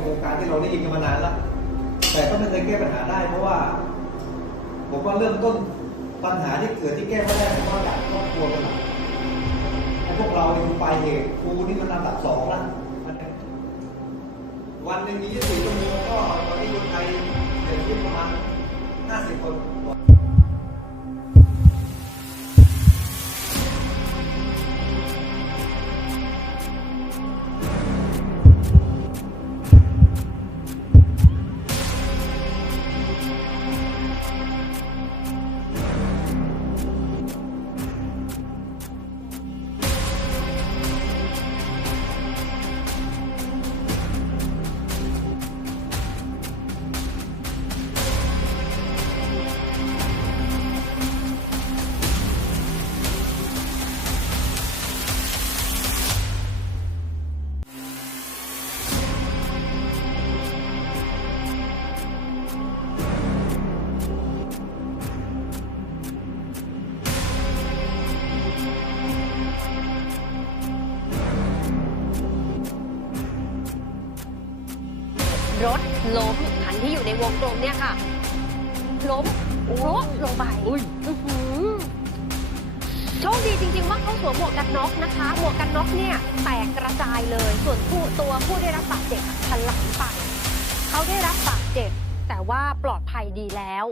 โครงการที่เราได้ยินกันมานานแล้ว แต่ก็ไม่เคยแก้ปัญหาได้เพราะว่า ผมว่าเริ่มต้นปัญหาที่เกิดที่แก้ไม่ได้ผมว่าจากครอบครัวเป็นหลักไอ้พวกเราเนี่ยปลายเหตุครูนี่มันอันดับสองละวันหนึ่งมี24ชั่วโมงก็ตอนนี้คนไทย รถล้มคันที่อยู่ในวงกลมเนี่ยค่ะ ล้มรถลงไปอื้อหือโชคดีจริงๆว่าเขาสวมหมวกกันน็อกนะคะ หมวกกันน็อกเนี่ยแตกกระจายเลย ส่วนผู้ตัวผู้ได้รับบาดเจ็บอะพลังไปเขาได้รับบาดเจ็บ แต่ว่าปลอดภัยดีแล้ว